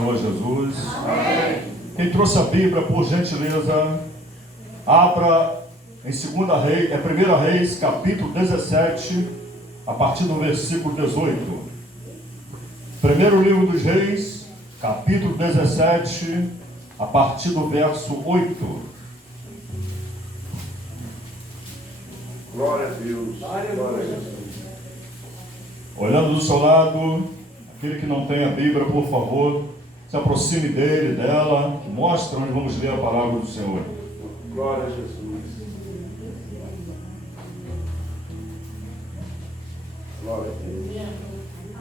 Senhor Jesus. Amém. Quem trouxe a Bíblia, por gentileza, abra em 1 Reis, capítulo 17, a partir do versículo 18. Primeiro livro dos Reis, capítulo 17, a partir do verso 8. Glória a Deus. Glória a Deus. Olhando do seu lado, aquele que não tem a Bíblia, por favor, se aproxime dele, dela, que mostra onde vamos ler a palavra do Senhor. Glória a Jesus. Glória a Deus.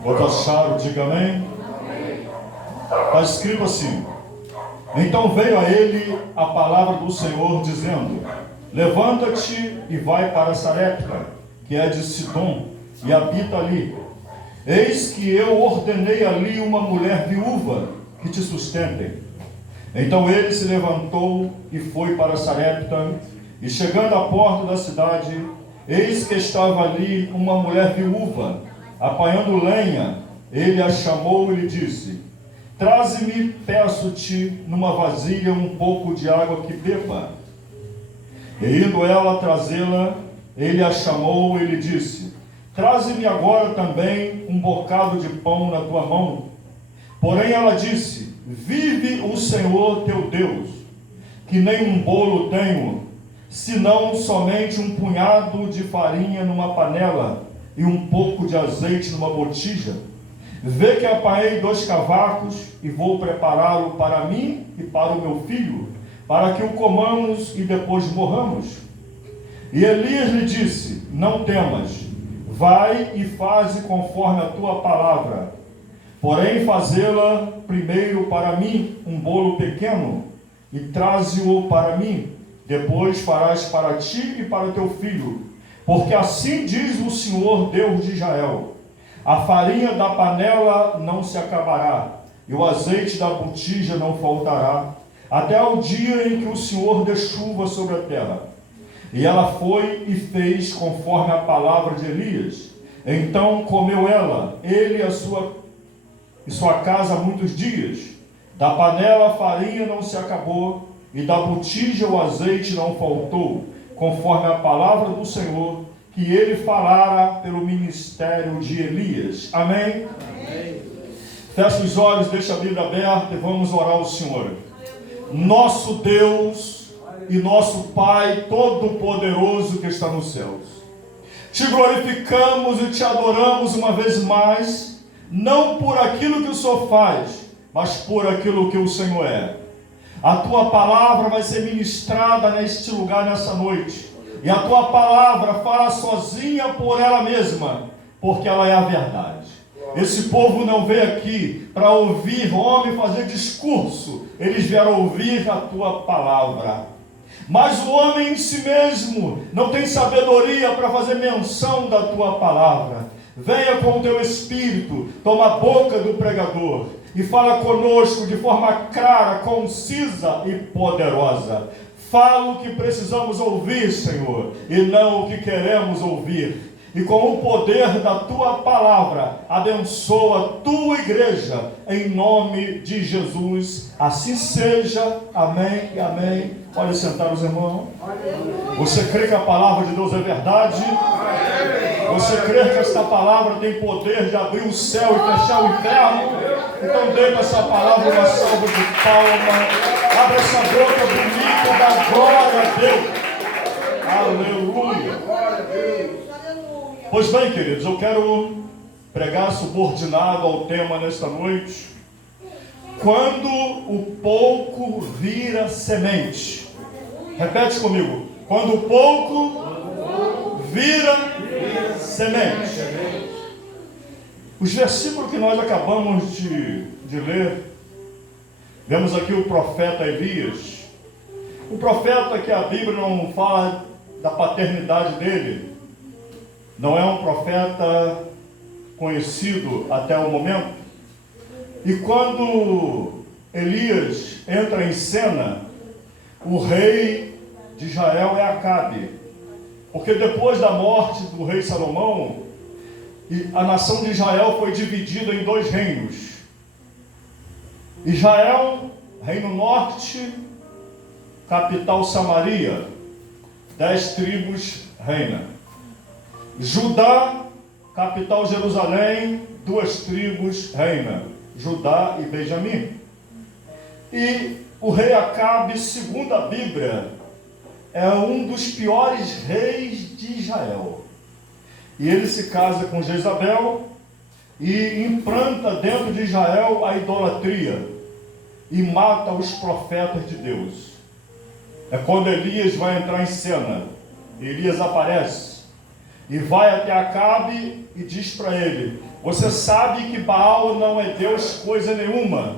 Quando acharam, diga amém. Está escrito assim: então veio a ele a palavra do Senhor, dizendo: levanta-te e vai para Sarepta, que é de Sidom, e habita ali. Eis que eu ordenei ali uma mulher viúva que te sustentem. Então ele se levantou e foi para Sarepta, e chegando à porta da cidade, eis que estava ali uma mulher viúva, apanhando lenha. Ele a chamou e lhe disse: traze-me, peço-te, numa vasilha um pouco de água que beba. E indo ela trazê-la, ele a chamou e lhe disse: traze-me agora também um bocado de pão na tua mão. Porém ela disse: vive o Senhor teu Deus, que nem um bolo tenho, senão somente um punhado de farinha numa panela e um pouco de azeite numa botija. Vê que apanhei 2 cavacos e vou prepará-lo para mim e para o meu filho, para que o comamos e depois morramos. E Elias lhe disse: não temas, vai e faze conforme a tua palavra. Porém fazê-la primeiro para mim um bolo pequeno, e traze-o para mim, depois farás para ti e para teu filho. Porque assim diz o Senhor Deus de Israel: a farinha da panela não se acabará, e o azeite da botija não faltará, até o dia em que o Senhor dê chuva sobre a terra. E ela foi e fez conforme a palavra de Elias. Então comeu ela, ele e sua casa muitos dias. Da panela a farinha não se acabou, e da botija o azeite não faltou, conforme a palavra do Senhor, que ele falara pelo ministério de Elias. Amém? Amém. Feche os olhos, deixa a Bíblia aberta e vamos orar ao Senhor. Nosso Deus e nosso Pai Todo-Poderoso que está nos céus, te glorificamos e te adoramos uma vez mais, não por aquilo que o Senhor faz, mas por aquilo que o Senhor é. A tua palavra vai ser ministrada neste lugar nessa noite, e a tua palavra fala sozinha por ela mesma, porque ela é a verdade. Esse povo não veio aqui para ouvir homem fazer discurso, eles vieram ouvir a tua palavra. Mas o homem em si mesmo não tem sabedoria para fazer menção da tua palavra. Venha com o teu Espírito, toma a boca do pregador e fala conosco de forma clara, concisa e poderosa. Fala o que precisamos ouvir, Senhor, e não o que queremos ouvir. E com o poder da tua palavra, abençoa a tua igreja, em nome de Jesus. Assim seja. Amém e amém. Pode sentar os irmãos. Você crê que a palavra de Deus é verdade? Você crê que esta palavra tem poder de abrir o céu e fechar o inferno? Então dê para essa palavra uma salva de palma. Abre essa boca bonita da glória a Deus. Aleluia. Pois bem, queridos, eu quero pregar subordinado ao tema nesta noite. Quando o pouco vira semente. Repete comigo. Quando o pouco vira semente. Os versículos que nós acabamos de ler, vemos aqui o profeta Elias. O profeta que a Bíblia não fala da paternidade dele. Não é um profeta conhecido até o momento. E quando Elias entra em cena, o rei de Israel é Acabe. Porque depois da morte do rei Salomão, a nação de Israel foi dividida em 2 reinos. Israel, Reino Norte, capital Samaria, 10 tribos reina. Judá, capital Jerusalém, 2 tribos reina, Judá e Benjamim. E o rei Acabe, segundo a Bíblia, é um dos piores reis de Israel. E ele se casa com Jezabel e implanta dentro de Israel a idolatria e mata os profetas de Deus. É quando Elias vai entrar em cena. Elias aparece e vai até Acabe e diz para ele: você sabe que Baal não é Deus coisa nenhuma,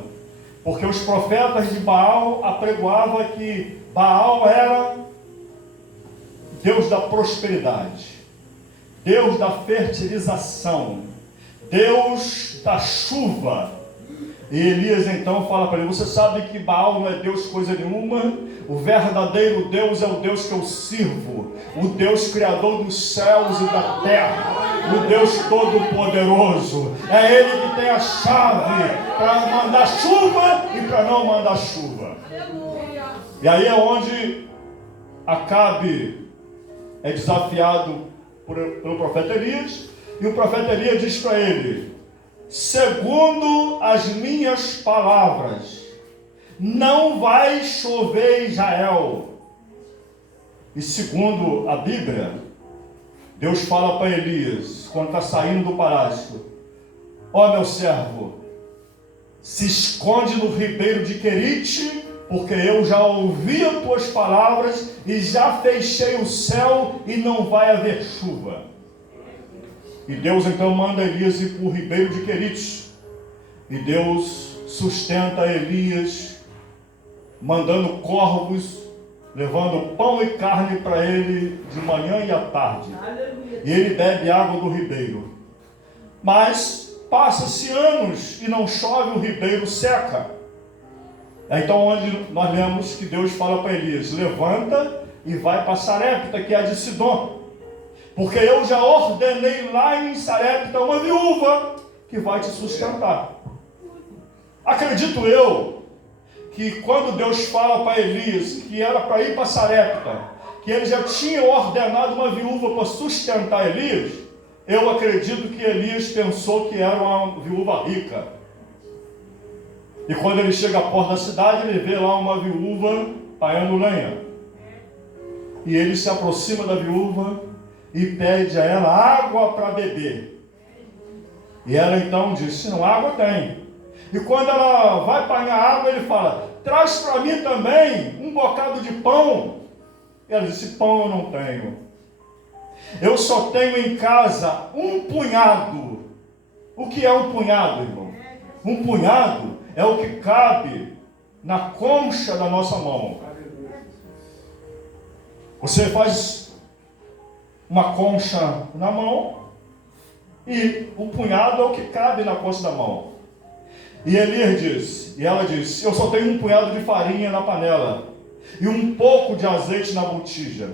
porque os profetas de Baal apregoavam que Baal era Deus da prosperidade, Deus da fertilização, Deus da chuva. E Elias então fala para ele: você sabe que Baal não é Deus coisa nenhuma, o verdadeiro Deus é o Deus que eu sirvo, o Deus criador dos céus e da terra, o Deus todo-poderoso. É Ele que tem a chave para mandar chuva e para não mandar chuva. E aí é onde Acabe é desafiado pelo profeta Elias, e o profeta Elias diz para ele: segundo as minhas palavras, não vai chover em Israel. E segundo a Bíblia, Deus fala para Elias, quando está saindo do palácio: ó meu servo, se esconde no ribeiro de Querite, porque eu já ouvi as tuas palavras e já fechei o céu e não vai haver chuva. E Deus então manda Elias ir para o ribeiro de Querite. E Deus sustenta Elias, mandando corvos, levando pão e carne para ele de manhã e à tarde. E ele bebe água do ribeiro. Mas passa-se anos e não chove, o ribeiro seca. É então onde nós lemos que Deus fala para Elias: levanta e vai para Sarepta, que é a de Sidom, porque eu já ordenei lá em Sarepta uma viúva que vai te sustentar. Acredito eu que quando Deus fala para Elias que era para ir para Sarepta, que ele já tinha ordenado uma viúva para sustentar Elias, eu acredito que Elias pensou que era uma viúva rica. E quando ele chega à porta da cidade, ele vê lá uma viúva paiando lenha. E ele se aproxima da viúva e pede a ela água para beber. E ela então disse: não, água tem. E quando ela vai apanhar água, ele fala: traz para mim também um bocado de pão. E ela disse: pão eu não tenho. Eu só tenho em casa um punhado. O que é um punhado, irmão? Um punhado é o que cabe na concha da nossa mão. Você faz uma concha na mão e o punhado é o que cabe na concha da mão. E Elias disse, e ela disse: eu só tenho um punhado de farinha na panela e um pouco de azeite na botija.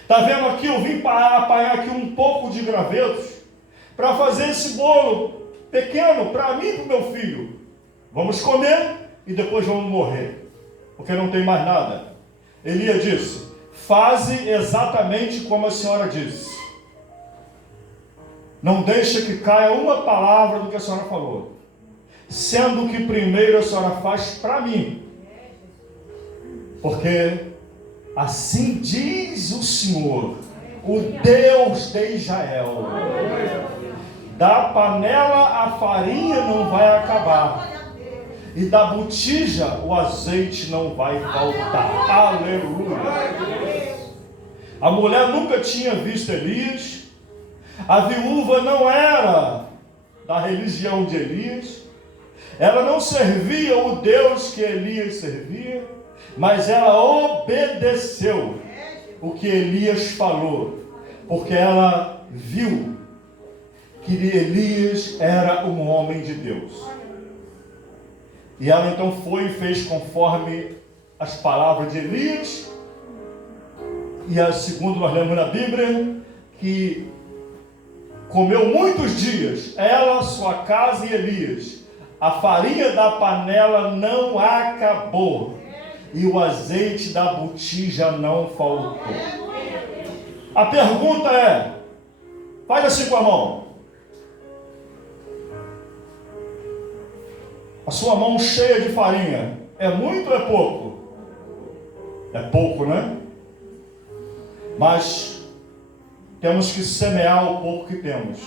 Está vendo aqui? Eu vim apanhar aqui um pouco de gravetos para fazer esse bolo pequeno para mim e para o meu filho. Vamos comer e depois vamos morrer, porque não tem mais nada. Elias disse: faze exatamente como a senhora disse. Não deixe que caia uma palavra do que a senhora falou, sendo que primeiro a senhora faz para mim, porque assim diz o Senhor, o Deus de Israel: da panela a farinha não vai acabar, e da botija o azeite não vai faltar. Aleluia! A mulher nunca tinha visto Elias. A viúva não era da religião de Elias. Ela não servia o Deus que Elias servia, mas ela obedeceu o que Elias falou, porque ela viu que Elias era um homem de Deus. E ela então foi e fez conforme as palavras de Elias. E segundo nós lemos na Bíblia, que comeu muitos dias, ela, sua casa e Elias, a farinha da panela não acabou e o azeite da botija não faltou. A pergunta é, faz assim com a mão. A sua mão cheia de farinha, é muito ou é pouco? É pouco, né? Mas temos que semear o pouco que temos.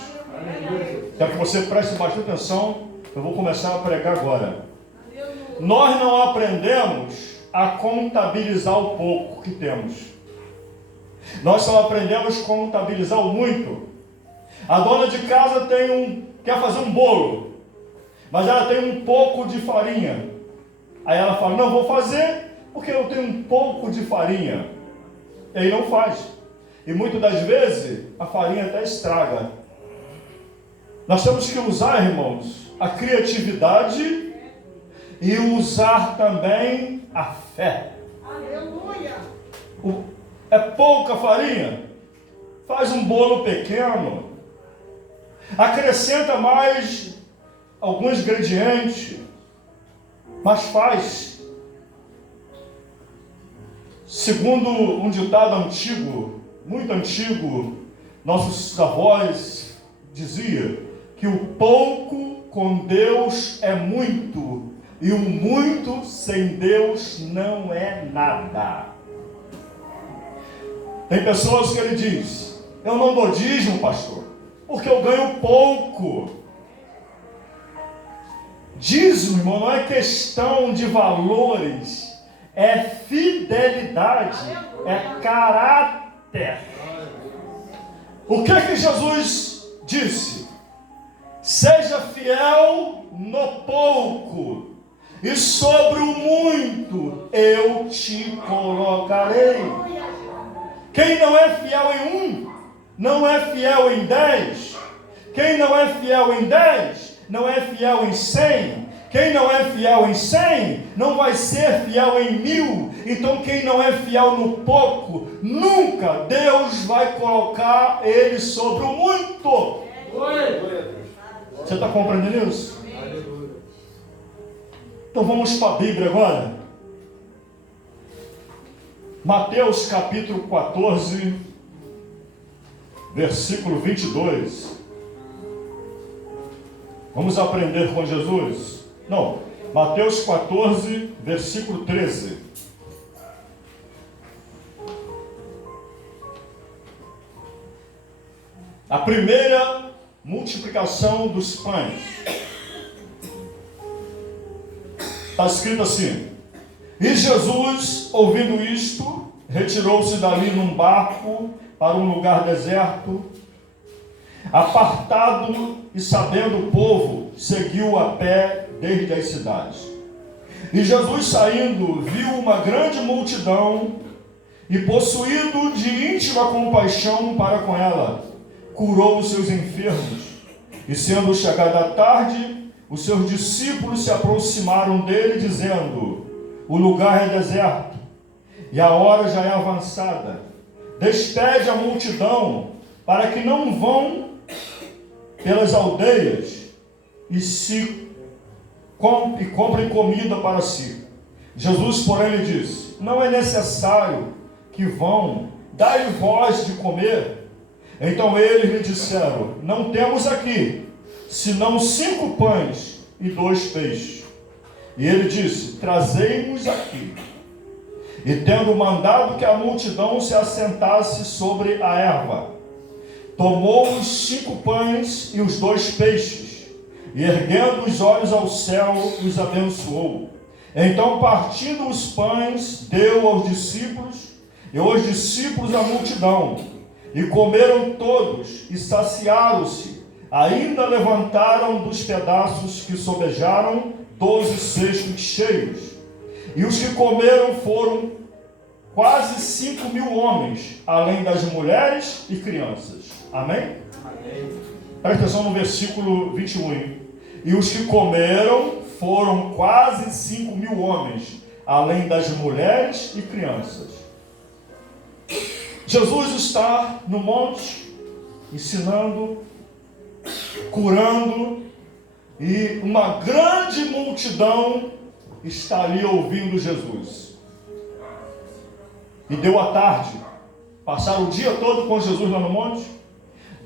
Quero que você preste bastante atenção. Eu vou começar a pregar agora. Nós não aprendemos a contabilizar o pouco que temos. Nós só aprendemos a contabilizar o muito. A dona de casa quer fazer um bolo, mas ela tem um pouco de farinha. Aí ela fala, não vou fazer porque eu tenho um pouco de farinha. E aí não faz. E muitas das vezes a farinha até estraga. Nós temos que usar, irmãos, a criatividade e usar também a fé. Aleluia! É pouca farinha? Faz um bolo pequeno. Acrescenta mais alguns ingredientes. Mas faz. Segundo um ditado antigo, muito antigo, nossos avós diziam que o pouco com Deus é muito, e o muito sem Deus não é nada. Tem pessoas que ele diz, eu não dou dízimo, pastor, porque eu ganho pouco. Dízimo, irmão, não é questão de valores, é fidelidade, é caráter. O que é que Jesus disse? Seja fiel no pouco, e sobre o muito eu te colocarei. Quem não é fiel em 1, não é fiel em 10. Quem não é fiel em 10, não é fiel em 100. Quem não é fiel em 100, não vai ser fiel em 1000. Então quem não é fiel no pouco, nunca Deus vai colocar ele sobre o muito. Você está compreendendo isso? Então vamos para a Bíblia agora. Mateus capítulo 14, versículo 22. Vamos aprender com Jesus? Não, Mateus 14, versículo 13. A primeira multiplicação dos pães. Está escrito assim: e Jesus, ouvindo isto, retirou-se dali num barco para um lugar deserto, apartado, e sabendo o povo, seguiu a pé desde as cidades. E Jesus, saindo, viu uma grande multidão, e possuído de íntima compaixão para com ela, curou os seus enfermos. E sendo chegada a tarde, os seus discípulos se aproximaram dele, dizendo: o lugar é deserto, e a hora já é avançada. Despede a multidão, para que não vão pelas aldeias e comprem comida para si. Jesus, porém, lhe disse: não é necessário que vão, dai vós de comer. Então eles lhe disseram: não temos aqui, senão 5 pães e 2 peixes. E ele disse: trazei-nos aqui. E tendo mandado que a multidão se assentasse sobre a erva, tomou os 5 pães e os 2 peixes, e erguendo os olhos ao céu, os abençoou. Então, partindo os pães, deu aos discípulos, e os discípulos à multidão. E comeram todos, e saciaram-se. Ainda levantaram dos pedaços que sobejaram 12 cestos cheios. E os que comeram foram quase 5.000 homens, além das mulheres e crianças. Amém? Amém. Presta atenção no versículo 21. E os que comeram foram quase 5.000 homens, além das mulheres e crianças. Jesus está no monte, ensinando, curando, E uma grande multidão está ali ouvindo Jesus. E deu a tarde. Passaram o dia todo com Jesus lá no monte.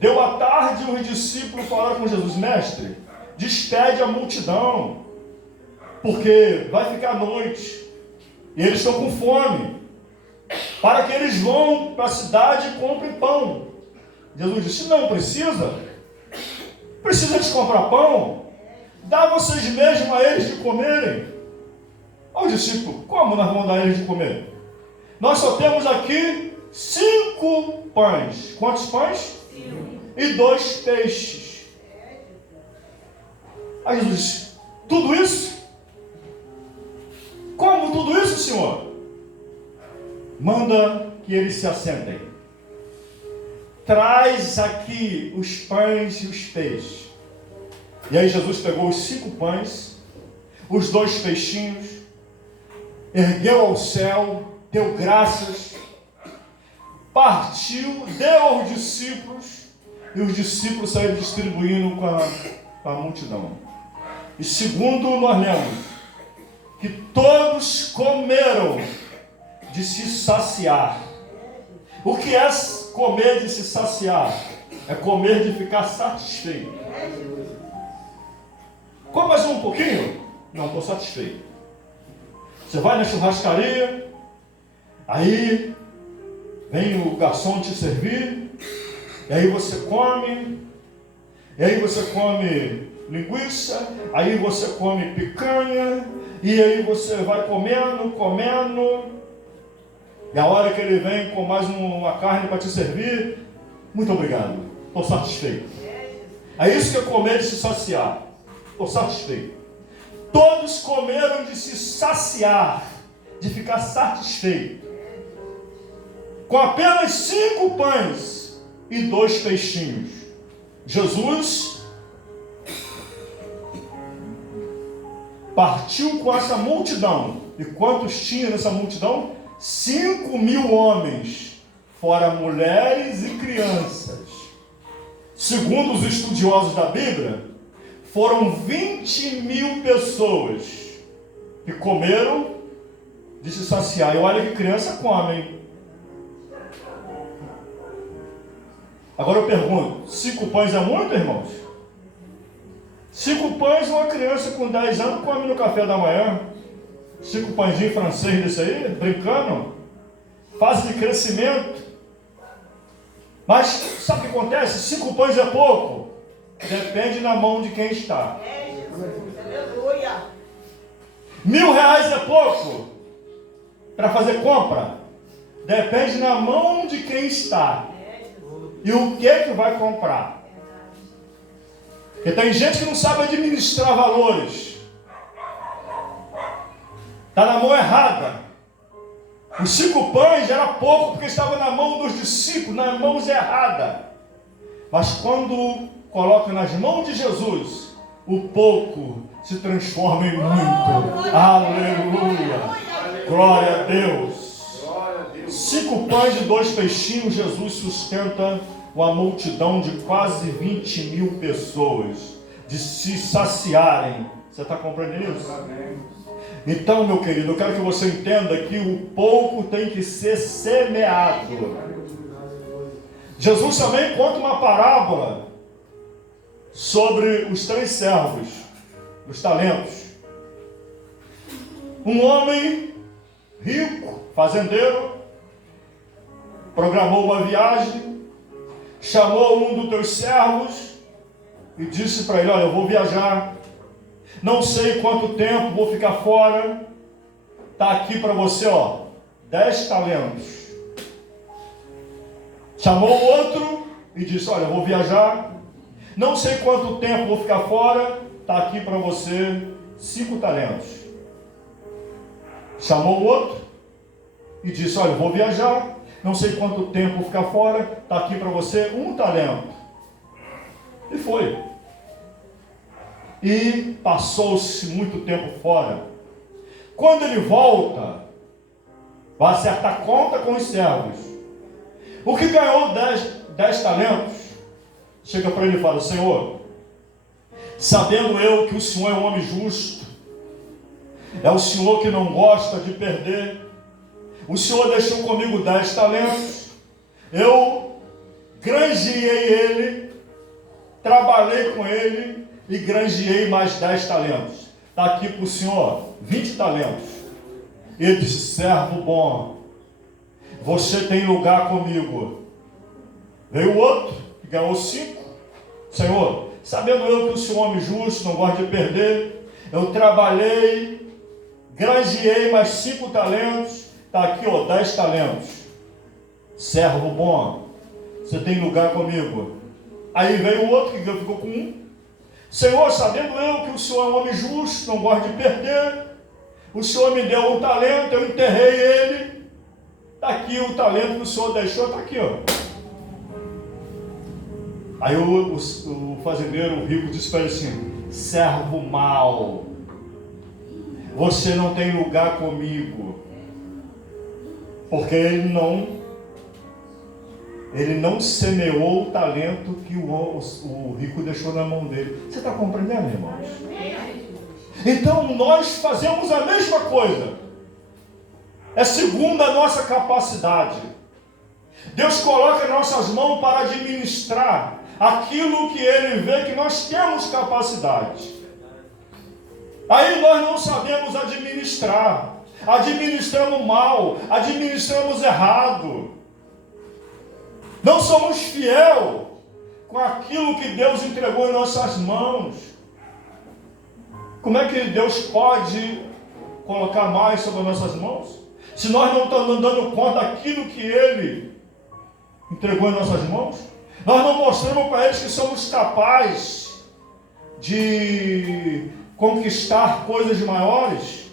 Deu a tarde e os discípulos falaram com Jesus: mestre, despede a multidão, porque vai ficar noite. E eles estão com fome. Para que eles vão para a cidade e comprem pão. Jesus disse: não precisa. Precisa de comprar pão? Dá vocês mesmos a eles de comerem. Ao discípulo: como nós vamos dar a eles de comer? Nós só temos aqui 5 pães. Quantos pães? 5. E 2 peixes. Aí Jesus disse: tudo isso? Como tudo isso, Senhor? Manda que eles se assentem. Traz aqui os pães e os peixes. E aí Jesus pegou os 5 pães, os 2 peixinhos, ergueu ao céu, deu graças, partiu, deu aos discípulos, e os discípulos saíram distribuindo com a multidão. E segundo nós lemos, que todos comeram de se saciar. O que é comer de se saciar? É comer de ficar satisfeito. Come mais um pouquinho? Não, estou satisfeito. Você vai na churrascaria, aí vem o garçom te servir, e aí você come, linguiça, aí você come picanha, e aí você vai comendo, e a hora que ele vem com mais uma carne para te servir, muito obrigado, estou satisfeito. É isso que é comer de se saciar. Estou satisfeito. Todos comeram de se saciar, de ficar satisfeito, com apenas 5 pães e 2 peixinhos. Jesus partiu com essa multidão. E quantos tinha nessa multidão? 5.000 homens, fora mulheres e crianças. Segundo os estudiosos da Bíblia, foram 20.000 pessoas que comeram de se saciar. E olha que criança come, hein? Agora eu pergunto, 5 pães é muito, irmãos? 5 pães uma criança com 10 anos come no café da manhã. 5 pãezinhos francês desse aí, brincando. Fase de crescimento. Mas sabe o que acontece? 5 pães é pouco. Depende na mão de quem está. Aleluia. R$1.000 é pouco para fazer compra. Depende na mão de quem está. E o que vai comprar. Porque tem gente que não sabe administrar valores. Está na mão errada. Os 5 pães era pouco porque estava na mão dos discípulos, nas mãos erradas. Mas quando coloca nas mãos de Jesus, o pouco se transforma em muito. Aleluia! Glória a Deus! 5 pães e 2 peixinhos, Jesus sustenta uma multidão de quase 20.000 pessoas, de se saciarem. Você está compreendendo isso? Então, meu querido, eu quero que você entenda que o pouco tem que ser semeado. Jesus também conta uma parábola sobre os 3 servos, os talentos. Um homem rico, fazendeiro, programou uma viagem, chamou um dos teus servos e disse para ele: olha, eu vou viajar, não sei quanto tempo vou ficar fora, está aqui para você, 10 talentos. Chamou o outro e disse: olha, eu vou viajar, não sei quanto tempo vou ficar fora, está aqui para você 5 talentos. Chamou o outro e disse: olha, eu vou viajar, não sei quanto tempo vou ficar fora, está aqui para você 1 talento. E foi. E passou-se muito tempo fora. Quando ele volta, vai acertar conta com os servos. O que ganhou 10 talentos, chega para ele e fala: Senhor, sabendo eu que o Senhor é um homem justo, é o Senhor que não gosta de perder. O Senhor deixou comigo 10 talentos, eu granjeei ele, trabalhei com ele e granjeei mais 10 talentos. Está aqui para o Senhor 20 talentos. Ele disse: servo bom, você tem lugar comigo. Veio o outro, que ganhou 5. Senhor, sabendo eu que o Senhor é homem justo, não gosta de perder, eu trabalhei, granjeei mais 5 talentos. Está aqui, 10 talentos. Servo bom, você tem lugar comigo. Aí veio o outro, que ficou com 1. Senhor, sabendo eu que o Senhor é um homem justo, não gosta de perder, o Senhor me deu um talento, eu enterrei ele. Está aqui o talento que o Senhor deixou, está aqui, Aí o fazendeiro, o rico, disse para ele assim: servo mau, você não tem lugar comigo. Porque ele não semeou o talento que o rico deixou na mão dele. Você está compreendendo, irmãos? Então nós fazemos a mesma coisa. É segundo a nossa capacidade. Deus coloca em nossas mãos para administrar aquilo que Ele vê que nós temos capacidade. Aí nós não sabemos administrar. Administramos mal, administramos errado. Não somos fiéis com aquilo que Deus entregou em nossas mãos. Como é que Deus pode colocar mais sobre as nossas mãos? Se nós não estamos dando conta daquilo que Ele entregou em nossas mãos, nós não mostramos para eles que somos capazes de conquistar coisas maiores.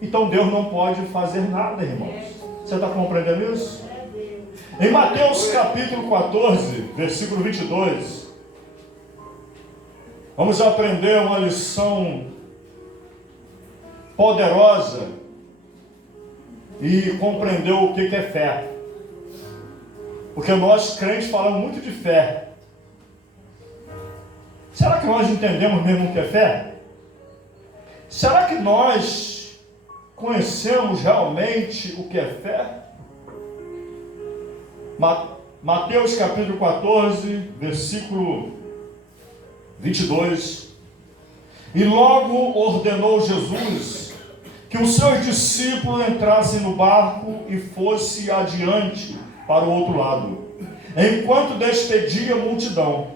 Então Deus não pode fazer nada, irmãos. Você está compreendendo isso? Em Mateus capítulo 14, versículo 22, vamos aprender uma lição poderosa e compreender o que é fé. Porque nós crentes falamos muito de fé. Será que nós entendemos mesmo o que é fé? Será que nós conhecemos realmente o que é fé? Mateus capítulo 14, versículo 22. E logo ordenou Jesus que os seus discípulos entrassem no barco e fosse adiante para o outro lado, enquanto despedia a multidão.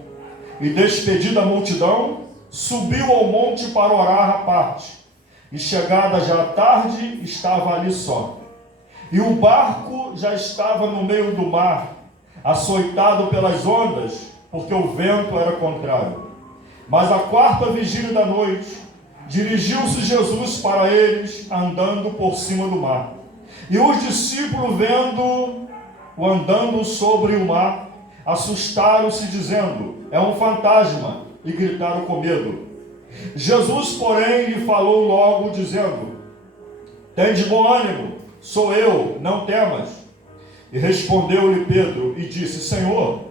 E despedida a multidão, subiu ao monte para orar à parte. E chegada já a tarde, estava ali só. E o barco já estava no meio do mar, açoitado pelas ondas, porque o vento era contrário. Mas à 4ª vigília da noite, dirigiu-se Jesus para eles, andando por cima do mar. E os discípulos, vendo-o andando sobre o mar, assustaram-se, dizendo: é um fantasma, e gritaram com medo. Jesus, porém, lhe falou logo, dizendo: tende bom ânimo, sou eu, não temas. E respondeu-lhe Pedro e disse: Senhor,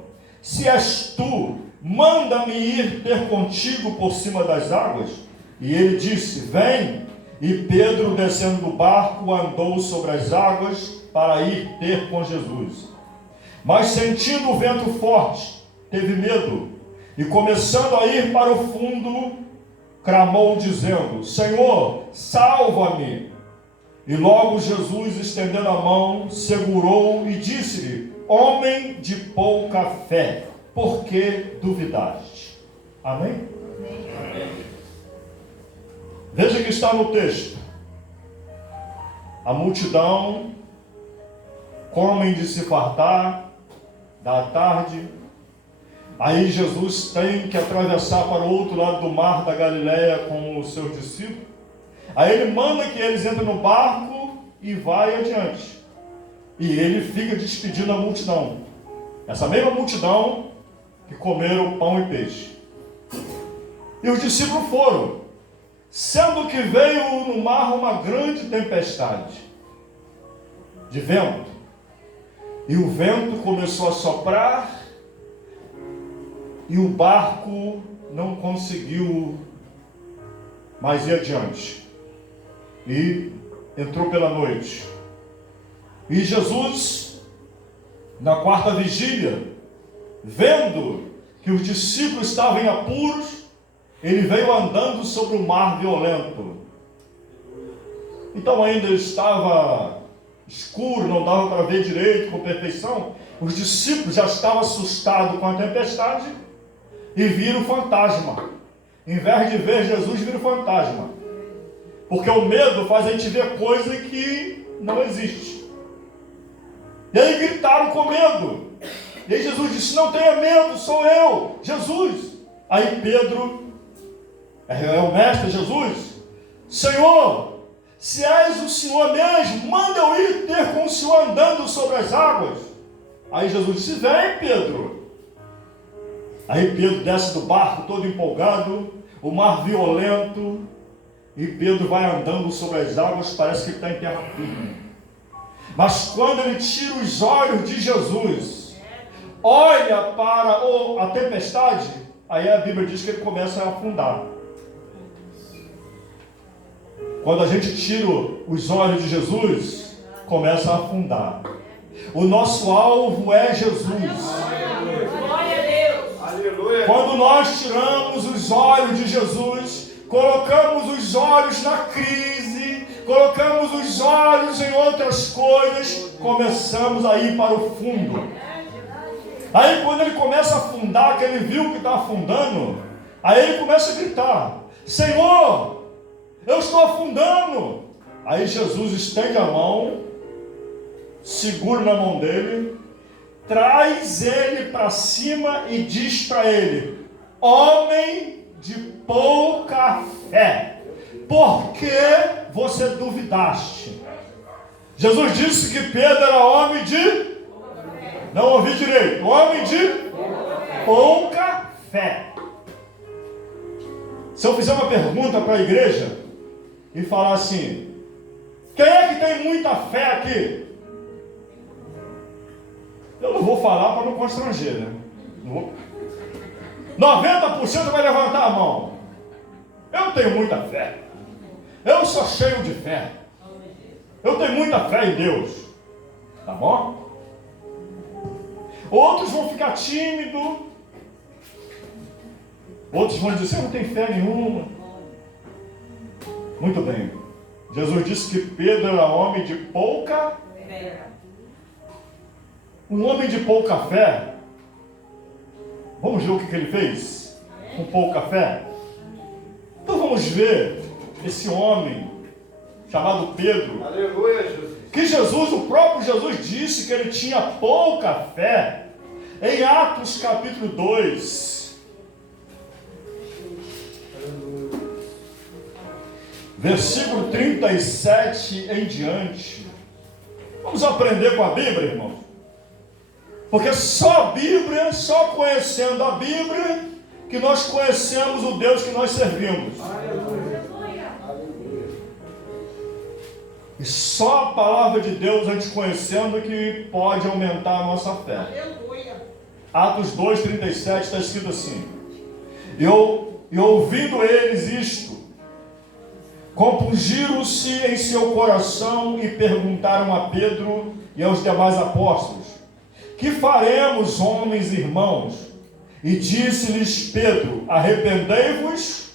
se és tu, manda-me ir ter contigo por cima das águas. E ele disse: vem. E Pedro, descendo do barco, andou sobre as águas para ir ter com Jesus. Mas sentindo o vento forte, teve medo, e começando a ir para o fundo, clamou dizendo: Senhor, salva-me. E logo Jesus, estendendo a mão, segurou e disse-lhe: homem de pouca fé, por que duvidaste? Amém? Amém. Veja que está no texto: a multidão comem de se fartar da tarde. Aí Jesus tem que atravessar para o outro lado do mar da Galileia com os seus discípulos. Aí ele manda que eles entrem no barco e vai adiante. E ele fica despedindo a multidão. Essa mesma multidão que comeram pão e peixe. E os discípulos foram, sendo que veio no mar uma grande tempestade de vento. E o vento começou a soprar, e o barco não conseguiu mais ir adiante. E entrou pela noite. E Jesus, na quarta vigília, vendo que os discípulos estavam em apuros, ele veio andando sobre o mar violento. Então ainda estava escuro, não dava para ver direito, com perfeição. Os discípulos já estavam assustados com a tempestade e viram o fantasma. Em vez de ver Jesus, viram o fantasma. Porque o medo faz a gente ver coisa que não existe. E aí gritaram com medo. E aí Jesus disse: não tenha medo, sou eu, Jesus. Aí Pedro, é o mestre Jesus: Senhor, se és o Senhor mesmo, manda eu ir ter com o Senhor andando sobre as águas. Aí Jesus disse: vem, Pedro. Aí Pedro desce do barco todo empolgado, o mar violento, e Pedro vai andando sobre as águas, parece que ele está em terra firme. Mas quando ele tira os olhos de Jesus, olha para a tempestade, aí a Bíblia diz que ele começa a afundar. Quando a gente tira os olhos de Jesus, começa a afundar. O nosso alvo é Jesus. Glória a Deus. Aleluia. Quando nós tiramos os olhos de Jesus, colocamos os olhos na crise, colocamos os olhos em outras coisas, começamos a ir para o fundo. Aí quando ele começa a afundar, que ele viu que está afundando, aí ele começa a gritar: Senhor, eu estou afundando. Aí Jesus estende a mão, segura na mão dele, traz ele para cima e diz para ele: homem de pouca fé, por que você duvidaste? Jesus disse que Pedro era homem de... Não ouvi direito. Homem de pouca fé. Se eu fizer uma pergunta para a igreja e falar assim: quem é que tem muita fé aqui? Eu não vou falar para não constranger, né? 90% vai levantar a mão. Eu tenho muita fé. Eu sou cheio de fé. Eu tenho muita fé em Deus. Tá bom? Outros vão ficar tímidos. Outros vão dizer: você não tem fé nenhuma. Muito bem. Jesus disse que Pedro era homem de pouca fé. Um homem de pouca fé. Vamos ver o que ele fez com pouca fé? Então vamos ver esse homem chamado Pedro. Aleluia, Jesus. Que Jesus, o próprio Jesus disse que ele tinha pouca fé. Em Atos capítulo 2, versículo 37 em diante. Vamos aprender com a Bíblia, irmão. Porque só a Bíblia, só conhecendo a Bíblia, que nós conhecemos o Deus que nós servimos. E só a palavra de Deus, a gente conhecendo, que pode aumentar a nossa fé. Atos 2,37 está escrito assim: e ouvindo eles isto, compungiram-se em seu coração e perguntaram a Pedro e aos demais apóstolos: que faremos, homens e irmãos? E disse-lhes Pedro: arrependei-vos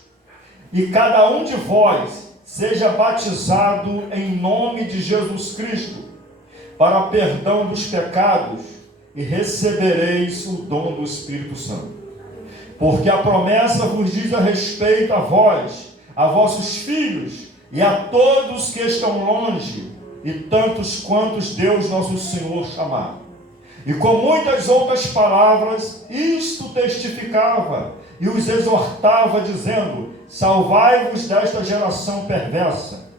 e cada um de vós seja batizado em nome de Jesus Cristo para perdão dos pecados, e recebereis o dom do Espírito Santo. Porque a promessa vos diz a respeito a vós, a vossos filhos e a todos que estão longe, e tantos quantos Deus nosso Senhor chamar. E com muitas outras palavras, isto testificava e os exortava, dizendo: salvai-vos desta geração perversa.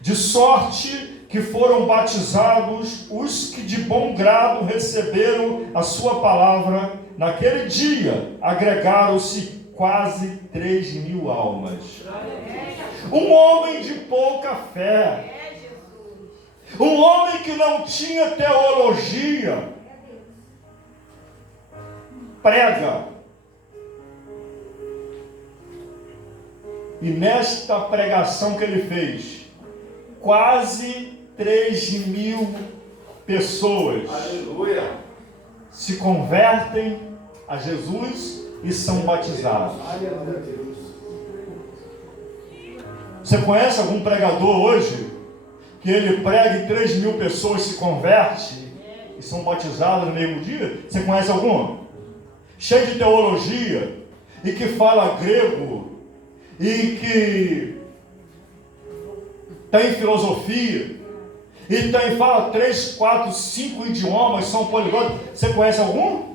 De sorte que foram batizados os que de bom grado receberam a sua palavra. Naquele dia agregaram-se quase 3.000 almas. Um homem de pouca fé. Um homem que não tinha teologia. Prega. E nesta pregação que ele fez, quase 3.000 pessoas Aleluia. se convertem a Jesus e são batizados. Você conhece algum pregador hoje que ele prega e 3.000 pessoas se convertem e são batizadas no mesmo dia? Você conhece algum? Cheio de teologia e que fala grego e que tem filosofia e fala 3, 4, 5 idiomas, são poliglotas. Você conhece algum?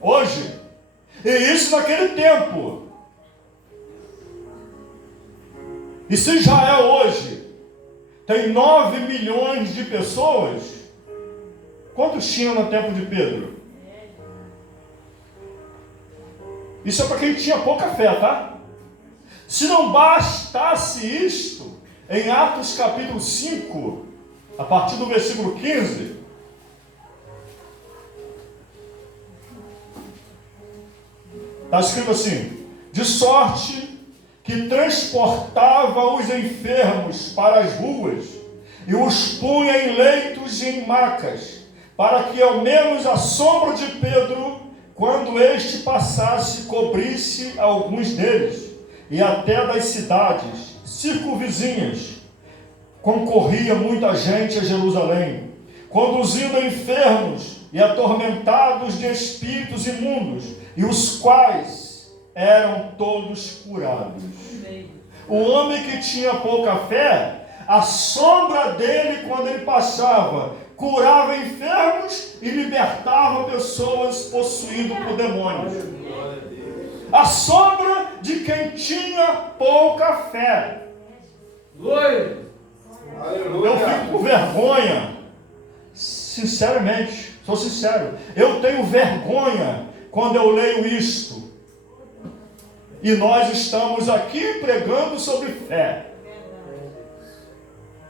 Hoje? E isso naquele tempo. E se Israel hoje tem 9 milhões de pessoas, quantos tinham no tempo de Pedro? Isso é para quem tinha pouca fé, tá? Se não bastasse isto, em Atos capítulo 5, a partir do versículo 15, está escrito assim: de sorte que transportava os enfermos para as ruas e os punha em leitos e em macas, para que ao menos a sombra de Pedro, quando este passasse, cobrisse alguns deles, e até das cidades circunvizinhas concorria muita gente a Jerusalém, conduzindo enfermos e atormentados de espíritos imundos, e os quais eram todos curados. O homem que tinha pouca fé, a sombra dele, quando ele passava, curava enfermos e libertava pessoas possuídas por demônios. A sombra de quem tinha pouca fé. Eu fico com vergonha, sinceramente, sou sincero, eu tenho vergonha quando eu leio isto. E nós estamos aqui pregando sobre fé.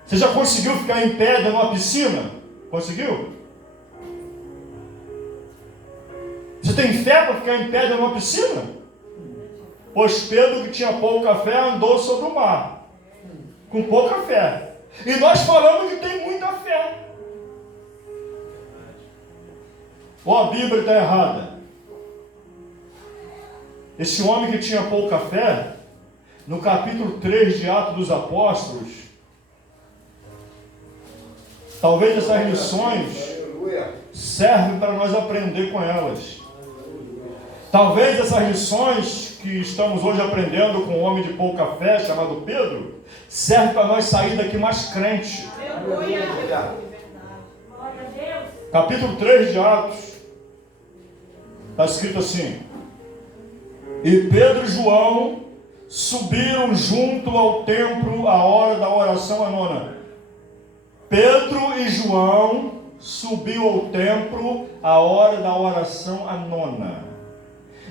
Você já conseguiu ficar em pé dentro de uma piscina? Conseguiu? Você tem fé para ficar em pé dentro de uma piscina? Pois Pedro, que tinha pouca fé, andou sobre o mar, com pouca fé. E nós falamos que tem muita fé. Ou a Bíblia está errada? Esse homem que tinha pouca fé, no capítulo 3 de Atos dos Apóstolos, talvez essas lições servem para nós aprender com elas. Talvez essas lições que estamos hoje aprendendo com um homem de pouca fé, chamado Pedro, servem para nós sair daqui mais crente. Capítulo 3 de Atos, está escrito assim: e Pedro e João subiram junto ao templo à hora da oração à nona. Pedro e João subiu ao templo à hora da oração à nona.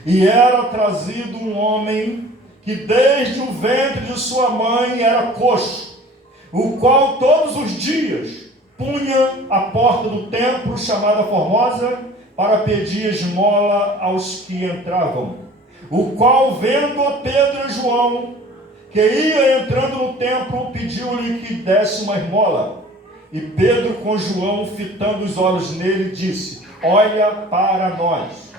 E era trazido um homem que desde o ventre de sua mãe era coxo, o qual todos os dias punha a porta do templo chamada Formosa para pedir esmola aos que entravam. O qual, vendo a Pedro e João, que ia entrando no templo, pediu-lhe que desse uma esmola. E Pedro, com João, fitando os olhos nele, disse: olha para nós.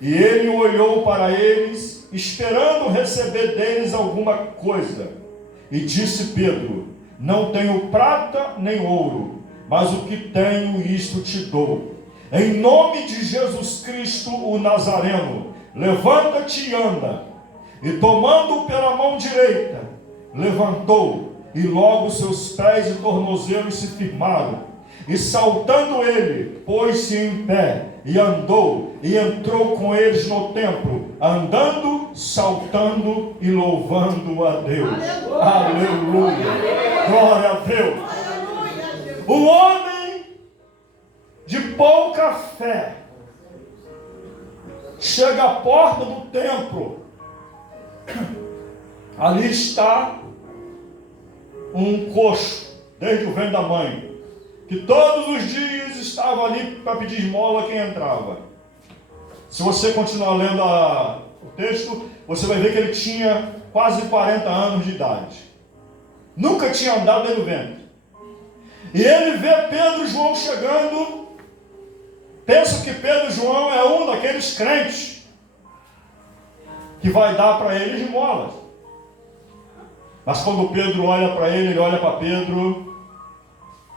E ele olhou para eles, esperando receber deles alguma coisa. E disse Pedro: não tenho prata nem ouro, mas o que tenho, isto te dou. Em nome de Jesus Cristo, o Nazareno, levanta-te e anda. E tomando-o pela mão direita, levantou, e logo seus pés e tornozelos se firmaram. E saltando ele, pôs-se em pé, e andou, e entrou com eles no templo, andando, saltando e louvando a Deus. Aleluia! Glória a Deus! O homem de pouca fé chega à porta do templo. Ali está um coxo, desde o ventre da mãe, que todos os dias estava ali para pedir esmola a quem entrava. Se você continuar lendo o texto, você vai ver que ele tinha quase 40 anos de idade. Nunca tinha andado dentro do ventre. E ele vê Pedro e João chegando. Pensa que Pedro e João é um daqueles crentes que vai dar para ele esmolas. Mas quando Pedro olha para ele olha para Pedro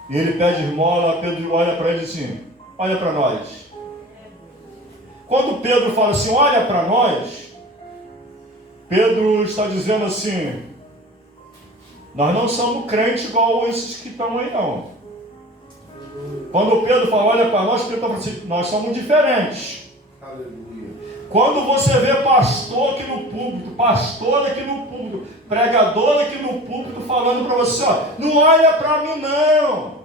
e ele pede esmola, Pedro olha para ele assim: olha para nós. Quando Pedro fala assim, olha para nós, Pedro está dizendo assim: nós não somos crentes igual esses que estão aí não. Quando Pedro fala, olha para nós, Pedro está falando assim, nós somos diferentes. Aleluia. Quando você vê pastor aqui no púlpito, pastor aqui no púlpito, pregador aqui no púlpito falando para você, ó, não olha para mim não.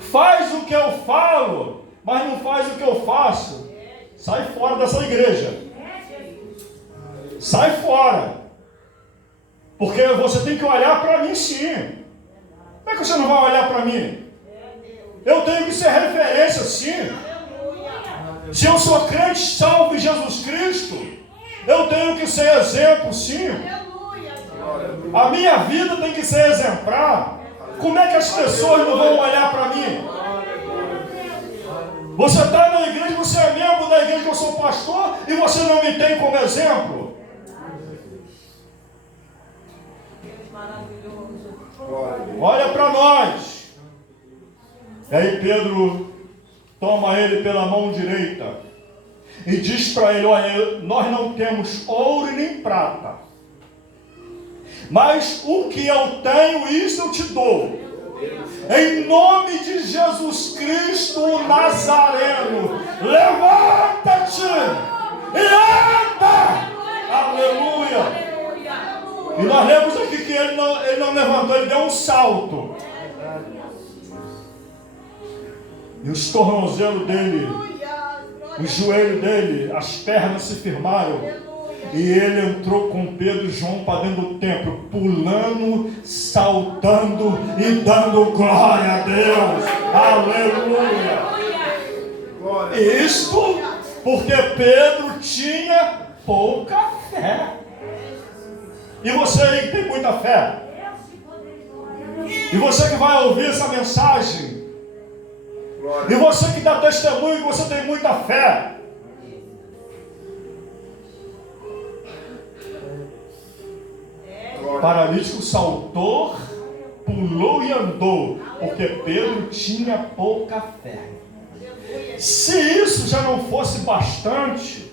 Faz o que eu falo, mas não faz o que eu faço. Sai fora dessa igreja. Sai fora. Porque você tem que olhar para mim sim. Como é que você não vai olhar para mim? Eu tenho que ser referência sim. Se eu sou crente salvo em Jesus Cristo, eu tenho que ser exemplo sim. A minha vida tem que ser exemplar. Como é que as pessoas não vão olhar para mim? Você está na igreja, você é membro da igreja que eu sou pastor e você não me tem como exemplo? Olha para nós. E aí Pedro toma ele pela mão direita e diz para ele, olha, nós não temos ouro e nem prata, mas o que eu tenho, isso eu te dou. Em nome de Jesus Cristo, o Nazareno, levanta-te e anda. Aleluia. E nós lemos aqui que ele não levantou, ele deu um salto. E os tornozelos dele, o joelho dele, as pernas se firmaram. E ele entrou com Pedro e João para dentro do templo, pulando, saltando e dando glória a Deus. Aleluia. Isto porque Pedro tinha pouca fé. E você aí que tem muita fé? E você que vai ouvir essa mensagem? E você que dá testemunho que você tem muita fé? O paralítico saltou, pulou e andou, porque Pedro tinha pouca fé. Se isso já não fosse bastante,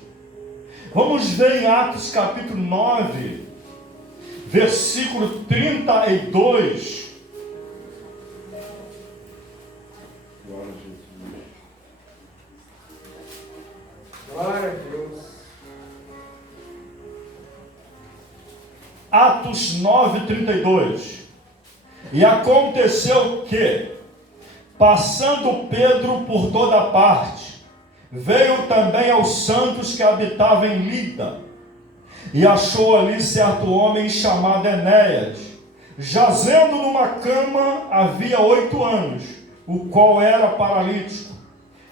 vamos ver em Atos capítulo 9, versículo 32. Glória a Deus. Atos 9, 32. E aconteceu que, passando Pedro por toda parte, veio também aos santos que habitavam em Lida, e achou ali certo homem chamado Enéas, jazendo numa cama havia 8 anos, o qual era paralítico.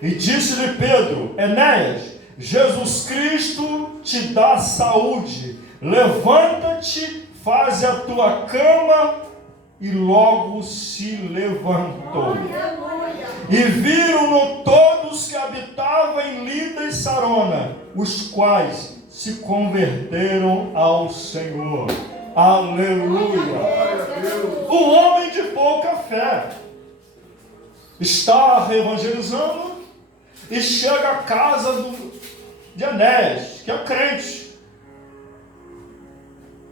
E disse-lhe Pedro, Enéas, Jesus Cristo te dá saúde, levanta-te, faze a tua cama. E logo se levantou. E viram-no todos que habitavam em Lida e Sarona, os quais se converteram ao Senhor. Aleluia. O homem de pouca fé está evangelizando e chega à casa de Enéas, que é crente.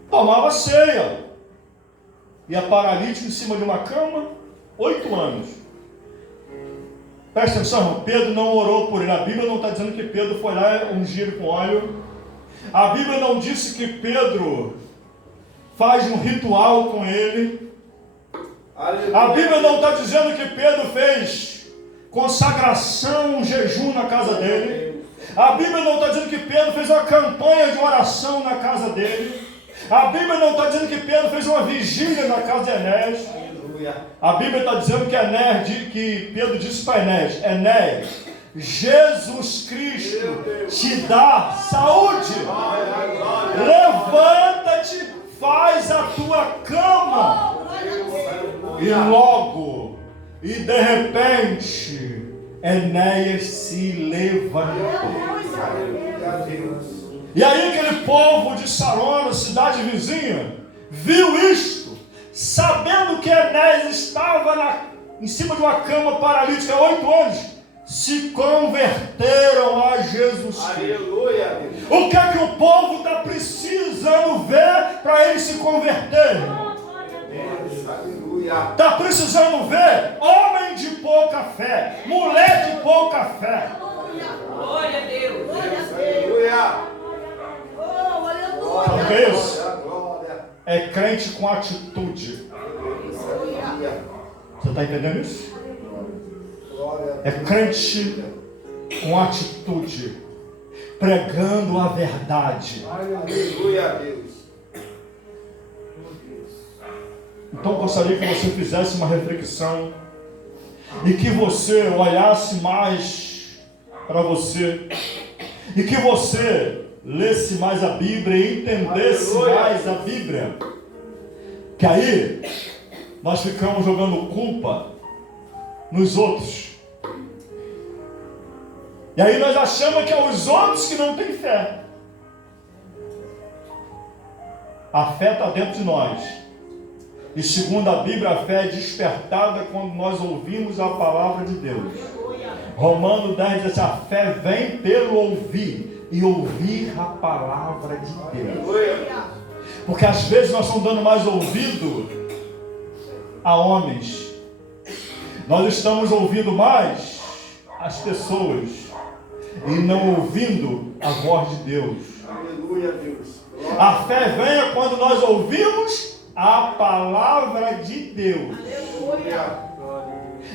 Tomava ceia. E é paralítico em cima de uma cama, 8 anos. Presta atenção, irmão. Pedro não orou por ele. A Bíblia não está dizendo que Pedro foi lá ungir com óleo. A Bíblia não disse que Pedro faz um ritual com ele. A Bíblia não está dizendo que Pedro fez consagração, um jejum na casa dele. A Bíblia não está dizendo que Pedro fez uma campanha de oração na casa dele. A Bíblia não está dizendo que Pedro fez uma vigília na casa de Enéas. A Bíblia está dizendo que Pedro disse para Enéas, Enéas, Jesus Cristo te dá saúde. Levanta-te, faz a tua cama. E logo, e de repente, Enéas se levantou. E aí aquele povo de Sarona, cidade vizinha, viu isto, sabendo que Enéas estava em cima de uma cama paralítica há 8 anos, se converteram a Jesus Cristo. O que é que o povo está precisando ver para eles se converterem? Está precisando ver homem de pouca fé, mulher de pouca fé. Glória a Deus. Sabe o que é isso? É crente com atitude. Você está entendendo isso? É crente com atitude, pregando a verdade. Aleluia a Deus. Então eu gostaria que você fizesse uma reflexão e que você olhasse mais para você e que você lesse mais a Bíblia e entendesse mais a Bíblia. Que aí nós ficamos jogando culpa nos outros. E aí nós achamos que é os outros que não têm fé. A fé está dentro de nós. E segundo a Bíblia, a fé é despertada quando nós ouvimos a palavra de Deus. Romanos 10 diz assim, a fé vem pelo ouvir, e ouvir a palavra de Deus. Porque às vezes nós estamos dando mais ouvido a homens. Nós estamos ouvindo mais as pessoas e não ouvindo a voz de Deus. Aleluia, Deus. A fé vem quando nós ouvimos a palavra de Deus.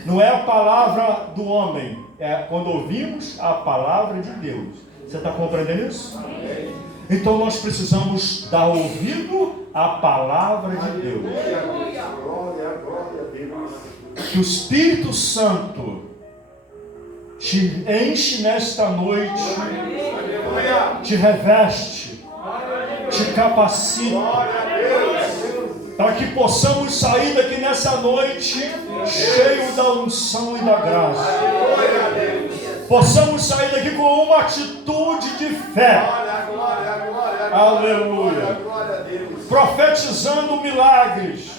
Não é a palavra do homem, é quando ouvimos a palavra de Deus. Você está compreendendo isso? Então nós precisamos dar ouvido à palavra de Deus. Glória a Deus. Que o Espírito Santo te enche nesta noite, te reveste, te capacita, para que possamos sair daqui nessa noite cheio da unção e da graça. Possamos sair daqui com uma atitude de fé. Aleluia. Profetizando milagres,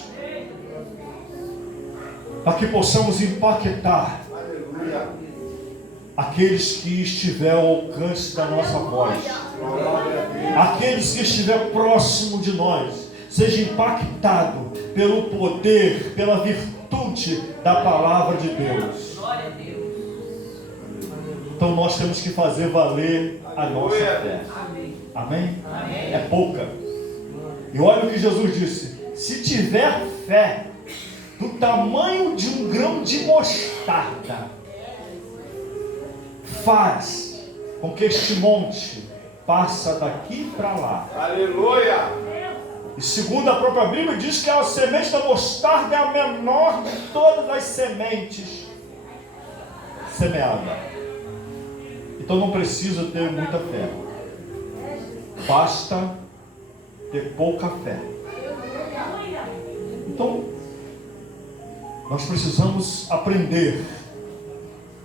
para que possamos impactar aqueles que estiver ao alcance da nossa voz, aqueles que estiver próximo de nós, seja impactado pelo poder, pela virtude da palavra de Deus. Então nós temos que fazer valer a nossa fé. Amém? É pouca. E olha o que Jesus disse: se tiver fé do tamanho de um grão de mostarda, faz com que este monte passe daqui para lá. Aleluia. E segundo a própria Bíblia, diz que a semente da mostarda é a menor de todas as sementes semeadas. Então não precisa ter muita fé. Basta ter pouca fé. Então, nós precisamos aprender.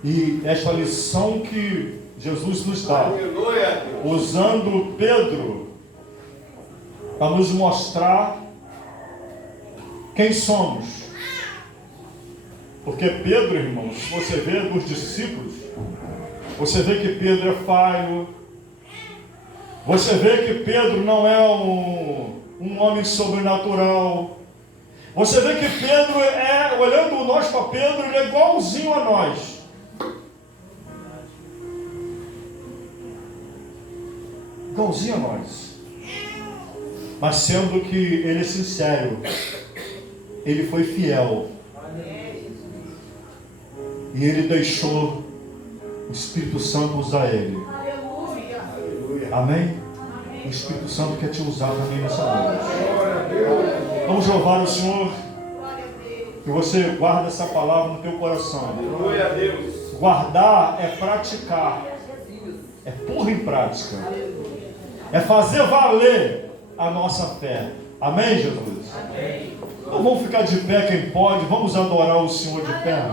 E esta lição que Jesus nos dá, usando Pedro para nos mostrar quem somos. Porque Pedro, irmãos, se você vê dos discípulos, você vê que Pedro é falho. Você vê que Pedro não é um homem sobrenatural. Você vê que Pedro olhando nós para Pedro, ele é igualzinho a nós. Igualzinho a nós. Mas sendo que ele é sincero, ele foi fiel. E ele deixou o Espírito Santo usar ele. Amém? O Espírito Santo quer te usar também nessa noite. Vamos louvar o Senhor. Que você guarde essa palavra no teu coração. Glória a Deus. Guardar é praticar. É pôr em prática. É fazer valer a nossa fé. Amém, Jesus? Amém. Então vamos ficar de pé quem pode. Vamos adorar o Senhor de pé.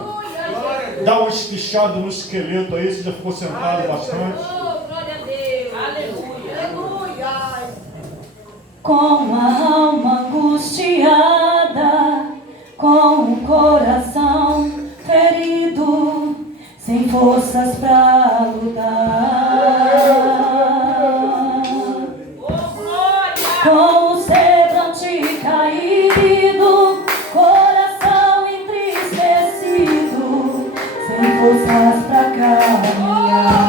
Dá uma espichada no esqueleto aí. Você já ficou sentado bastante. Oh, glória a Deus. Aleluia. Aleluia. Com a alma angustiada, com o coração ferido, sem forças pra lutar, Oh, glória. com o semblante caído, coração entristecido, sem forças pra caminhar.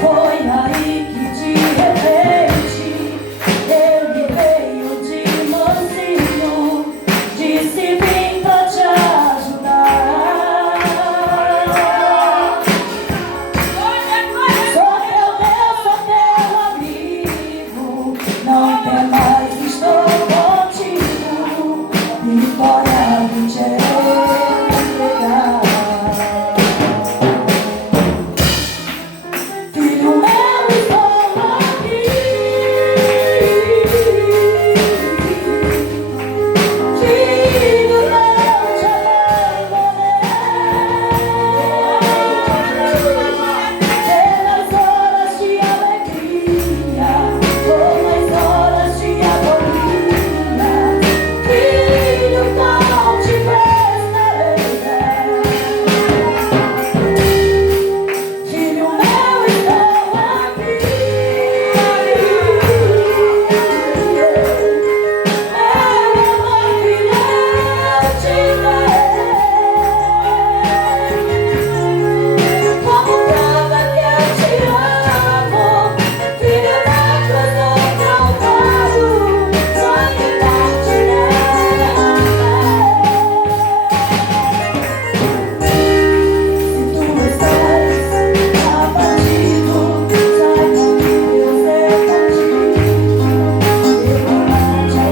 Foi aí que de repente ele veio de mansinho, disse: vim pra te ajudar. Sou teu Deus, sou teu amigo, não temas, estou contigo, vitória vim te entregar. Filho meu, estou aqui. Filho, não te abandonei. Pelas horas de alegria, ou nas horas de agonia, filho, não te prestarei. Filho meu, estou aqui. Meu amor, filho, eu te dei. Como prova que eu te amo, filho da cruz do Calvário, sangue Se tu estás abatido, saiba que Deus é contigo. Eu não te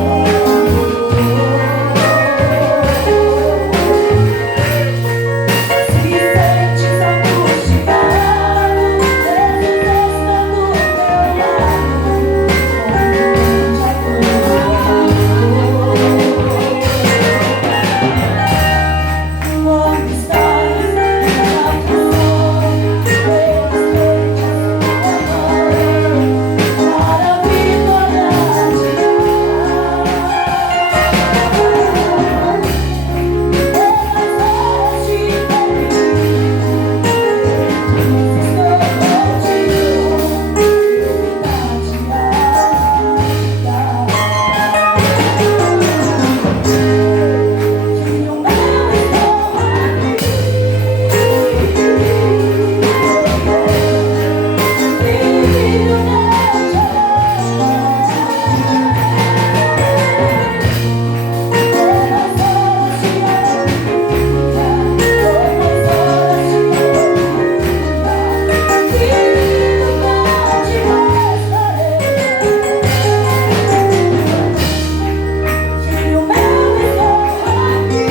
Se sentes angustiado, Jesus está do teu lado, onde estás, na flor, respeite o amor, para a vitória Filho meu, estou aqui. Filho, não te Pelas horas de alegria, ou nas horas de agonia, filho, não te prestarei. Filho meu, estou aqui.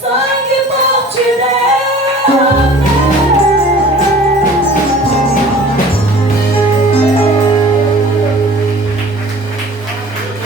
Sangue por te der.